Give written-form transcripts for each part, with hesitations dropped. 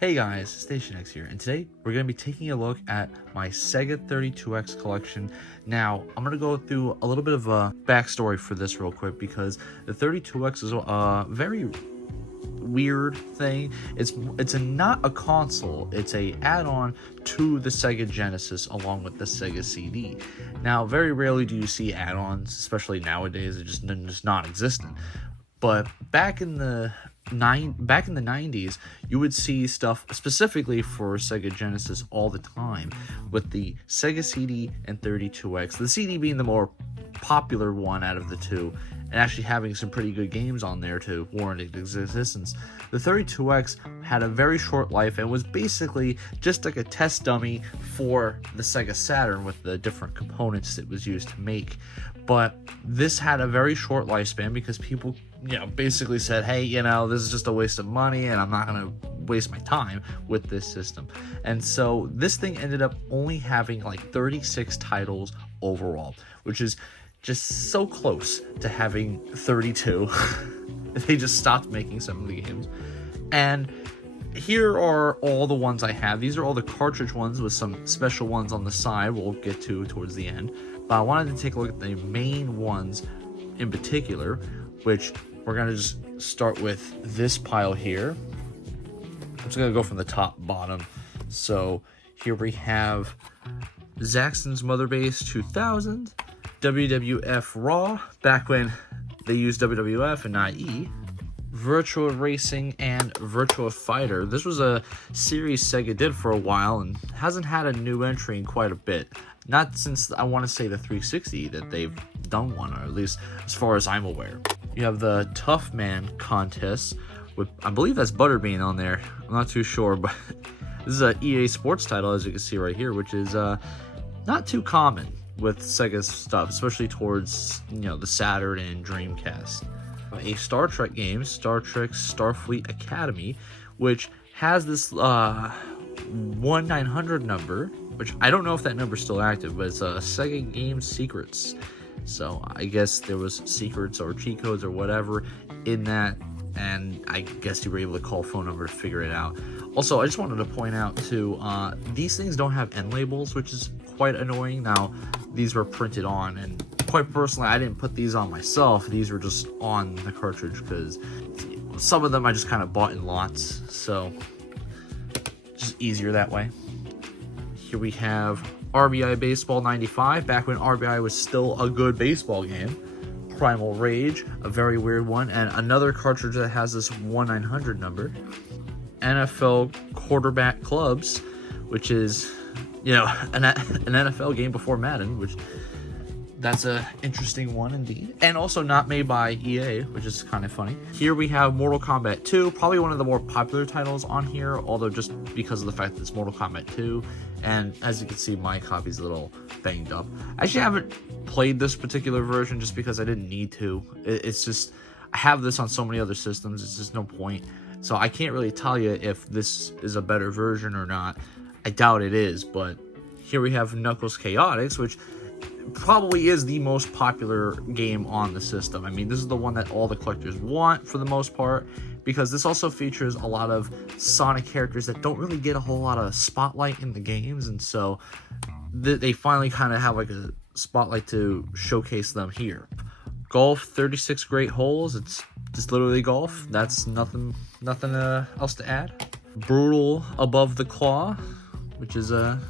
Hey guys, Station X here, and today we're going to be taking a look at my Sega 32X collection. Now, I'm going to go through a little bit of a backstory for this real quick, because the 32X is a very weird thing. It's not a console, it's a add-on to the Sega Genesis along with the Sega CD. Now, very rarely do you see add-ons, especially nowadays. They're just non-existent. But back in the 90s, you would see stuff specifically for Sega Genesis all the time with the Sega CD and 32X. The CD being the more popular one out of the two, and actually having some pretty good games on there to warrant its existence. The 32X had a very short life and was basically just like a test dummy for the Sega Saturn with the different components it was used to make. But this had a very short lifespan because people, basically said, hey, this is just a waste of money and I'm not going to waste my time with this system. And so this thing ended up only having like 36 titles overall, which is just so close to having 32. They just stopped making some of the games. And here are all the ones I have. These are all the cartridge ones with some special ones on the side we'll get to towards the end. But I wanted to take a look at the main ones in particular, which we're going to just start with this pile here. I'm just going to go from the top bottom. So here we have Zaxxon's Mother Base 2000, WWF Raw, back when they used WWF and not E, Virtua Racing, and Virtua Fighter. This was a series Sega did for a while and hasn't had a new entry in quite a bit. Not since, I want to say, the 360 that they've done one, or at least as far as I'm aware. You have the Tough Man contest with, I believe that's Butterbean on there. I'm not too sure, but this is a EA Sports title, as you can see right here, which is not too common with Sega stuff, especially towards, the Saturn and Dreamcast. A Star Trek game, Star Trek Starfleet Academy, which has this 1900 number, which I don't know if that number's still active, but it's Sega Game Secrets. So I guess there was secrets or cheat codes or whatever in that, and I guess you were able to call a phone number to figure it out. Also, I just wanted to point out too, these things don't have end labels, which is quite annoying. Now, these were printed on, and quite personally, I didn't put these on myself. These were just on the cartridge because some of them I just kind of bought in lots, so just easier that way. Here we have RBI Baseball 95, back when RBI was still a good baseball game. Primal Rage, a very weird one, and another cartridge that has this 1900 number. NFL Quarterback Clubs, which is, an NFL game before Madden, which that's a interesting one indeed. And also not made by EA, which is kind of funny. Here we have Mortal Kombat 2, probably one of the more popular titles on here, although just because of the fact that it's Mortal Kombat 2. And as you can see, my copy's a little banged up. I actually haven't played this particular version just because I didn't need to. It's just, I have this on so many other systems, it's just no point. So I can't really tell you if this is a better version or not. I doubt it is, but here we have Knuckles Chaotix, which probably is the most popular game on the system. I mean, this is the one that all the collectors want for the most part, because this also features a lot of Sonic characters that don't really get a whole lot of spotlight in the games, and so they finally kind of have like a spotlight to showcase them here. Golf 36 Great Holes, it's just literally golf. That's nothing else to add. Brutal Above the Claw, which is a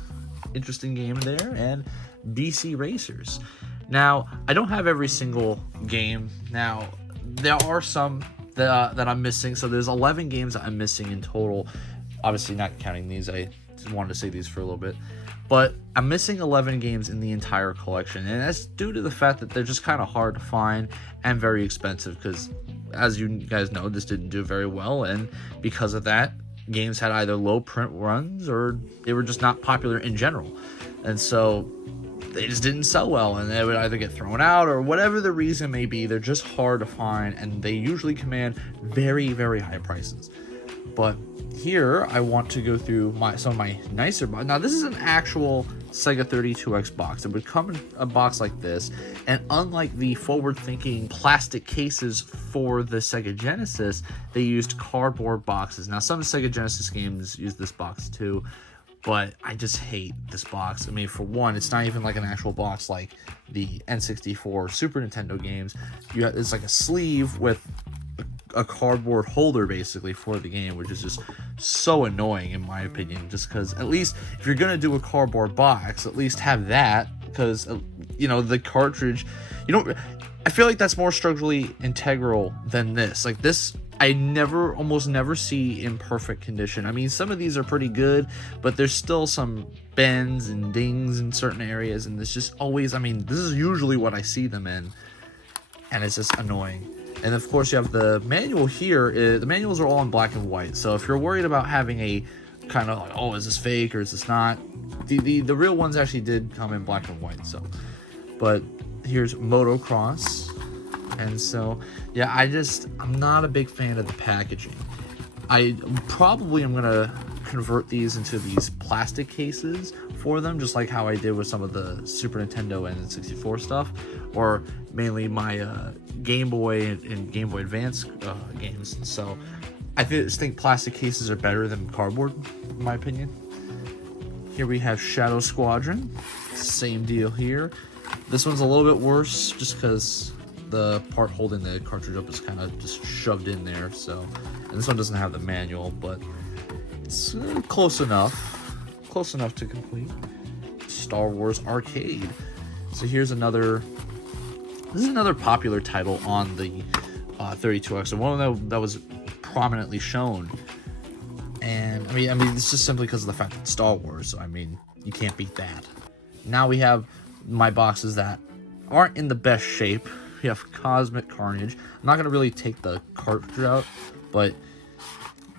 interesting game there, and BC Racers. Now, I don't have every single game. Now, there are some that I'm missing, so there's 11 games that I'm missing in total. Obviously not counting these, I just wanted to say these for a little bit. But I'm missing 11 games in the entire collection, and that's due to the fact that they're just kind of hard to find and very expensive, because as you guys know, this didn't do very well, and because of that, games had either low print runs or they were just not popular in general. And so they just didn't sell well, and they would either get thrown out or whatever the reason may be. They're just hard to find, and they usually command very, very high prices. But here I want to go through some of my nicer boxes. Now this is an actual Sega 32X box. It would come in a box like this, and unlike the forward-thinking plastic cases for the Sega Genesis, they used cardboard boxes. Now some Sega Genesis games use this box too, but I just hate this box. I mean, for one, it's not even like an actual box like the N64 Super Nintendo games. It's like a sleeve with a cardboard holder basically for the game, which is just so annoying in my opinion. Just because, at least if you're gonna do a cardboard box, at least have that, because you know, the cartridge, I feel like that's more structurally integral than this. Like this, I almost never see in perfect condition. I mean, some of these are pretty good, but there's still some bends and dings in certain areas, and it's just always, I mean, this is usually what I see them in, and it's just annoying. And of course, you have the manual here. The manuals are all in black and white, so if you're worried about having a kind of like, oh, is this fake or is this not, the real ones actually did come in black and white. So, but here's motocross. And so, yeah, I'm not a big fan of the packaging. I probably am gonna convert these into these plastic cases for them, just like how I did with some of the Super Nintendo and 64 stuff, or mainly my Game Boy and Game Boy Advance games. So I just think plastic cases are better than cardboard, in my opinion. Here we have Shadow Squadron. Same deal here. This one's a little bit worse just because the part holding the cartridge up is kind of just shoved in there. So, and this one doesn't have the manual, but it's close enough to complete. Star Wars Arcade. So here's another. This is another popular title on the 32X, and one that was prominently shown. And I mean, it's just simply because of the fact that it's Star Wars. So I mean, you can't beat that. Now we have my boxes that aren't in the best shape. We have Cosmic Carnage. I'm not gonna really take the cartridge out, but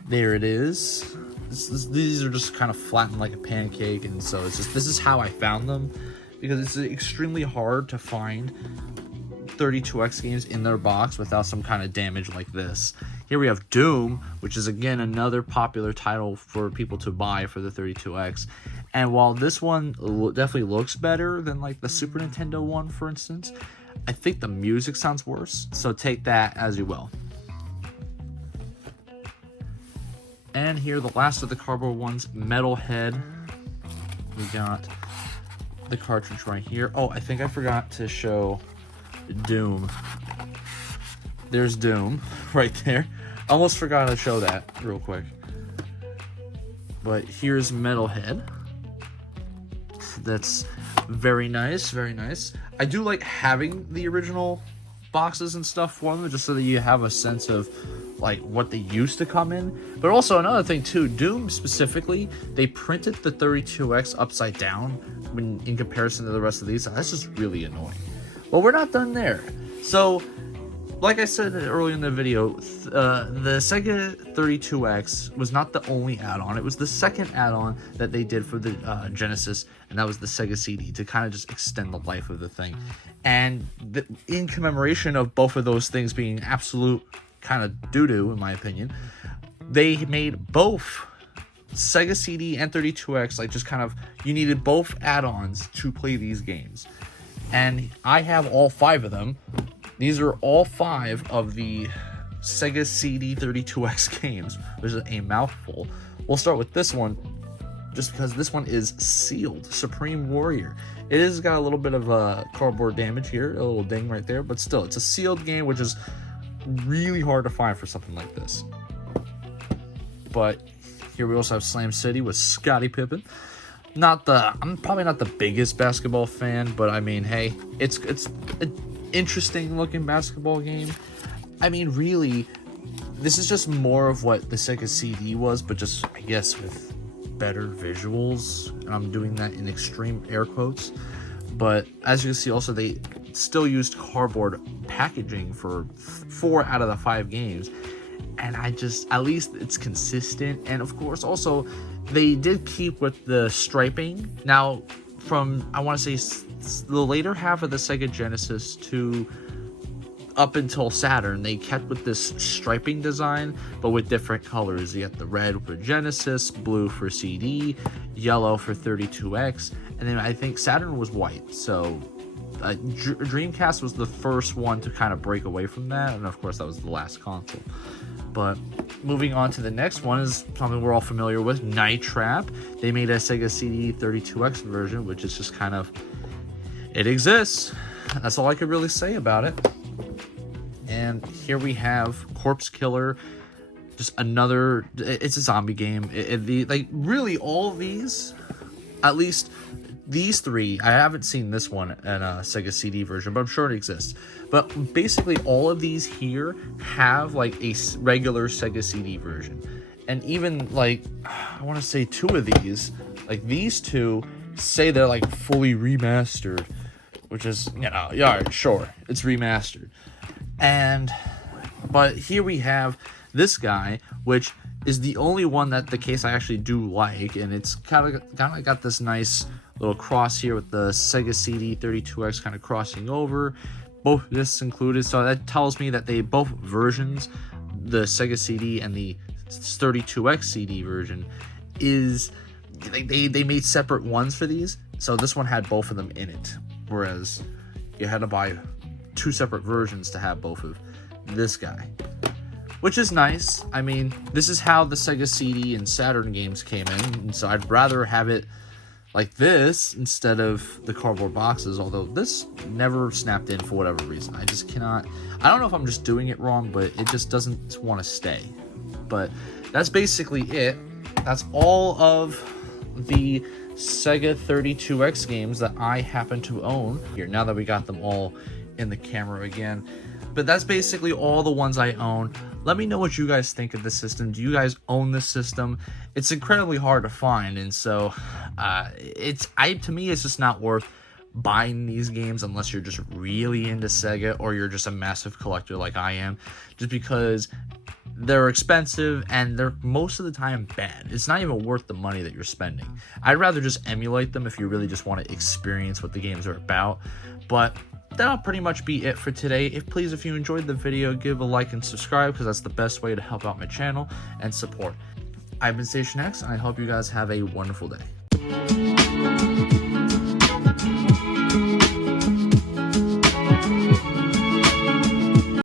there it is. These are just kind of flattened like a pancake, and so it's just, this is how I found them, because it's extremely hard to find 32X games in their box without some kind of damage like this. Here we have Doom, which is again another popular title for people to buy for the 32X. And while this one definitely looks better than like the Super Nintendo one, for instance, I think the music sounds worse, so take that as you will. And here, the last of the cardboard ones, Metalhead. We got the cartridge right here. Oh, I think I forgot to show Doom. There's Doom right there. Almost forgot to show that real quick. But here's Metalhead. That's very nice, very nice. I do like having the original boxes and stuff for them, just so that you have a sense of like what they used to come in. But also another thing too, Doom specifically, they printed the 32X upside down when in comparison to the rest of these. That's just really annoying. But we're not done there. So like I said earlier in the video, the Sega 32X was not the only add-on. It was the second add-on that they did for the Genesis, and that was the Sega CD, to kind of just extend the life of the thing. And in commemoration of both of those things being absolute kind of doo-doo, in my opinion, they made both Sega CD and 32X, like, just kind of, you needed both add-ons to play these games. And I have all 5 of them. These are all 5 of the Sega CD 32X games, which is a mouthful. We'll start with this one, just because this one is sealed. Supreme Warrior. It has got a little bit of cardboard damage here, a little ding right there, but still, it's a sealed game, which is really hard to find for something like this. But here we also have Slam City with Scottie Pippen. I'm probably not the biggest basketball fan, but I mean, hey, it's an interesting looking basketball game. I mean, really, this is just more of what the Sega CD was, but just, I guess, with better visuals. And I'm doing that in extreme air quotes. But as you can see, also, they still used cardboard packaging for 4 out of the 5 games. And at least it's consistent. And of course, also, they did keep with the striping. Now, from, I want to say, the later half of the Sega Genesis to up until Saturn, they kept with this striping design, but with different colors. You got the red for Genesis, blue for CD, yellow for 32X, and then I think Saturn was white. So Dreamcast was the first one to kind of break away from that, and of course that was the last console. But moving on to the next one is something we're all familiar with, Night Trap. They made a Sega CD 32X version, which is just kind of, it exists. That's all I could really say about it. And here we have Corpse Killer, just another, it's a zombie game. Like really all of these, at least these three, I haven't seen this one in a Sega CD version, but I'm sure it exists. But basically all of these here have like a regular Sega CD version. And even like, I want to say two of these, like these two say they're like fully remastered, which is, you know, yeah, sure, it's remastered. But here we have this guy, which is the only one that the case I actually do like, and it's kind of got this nice little cross here with the Sega CD 32X kind of crossing over, both discs included. So that tells me that they both versions, the Sega CD and the 32X CD version, is like they made separate ones for these. So this one had both of them in it, whereas you had to buy two separate versions to have both of this guy, which is nice. I mean, this is how the Sega CD and Saturn games came in, and so I'd rather have it like this instead of the cardboard boxes, although this never snapped in for whatever reason. I just cannot, I don't know if I'm just doing it wrong, but it just doesn't want to stay. But that's basically it. That's all of the Sega 32X games that I happen to own here, now that we got them all in the camera again. But that's basically all the ones I own. Let me know what you guys think of the system. Do you guys own this system? It's incredibly hard to find, and so to me it's just not worth buying these games unless you're just really into Sega or you're just a massive collector like I am, just because they're expensive and they're most of the time bad. It's not even worth the money that you're spending. I'd rather just emulate them if you really just want to experience what the games are about. But that'll pretty much be it for today. If you enjoyed the video, give a like and subscribe, because that's the best way to help out my channel and support. I've been Station X, and I hope you guys have a wonderful day.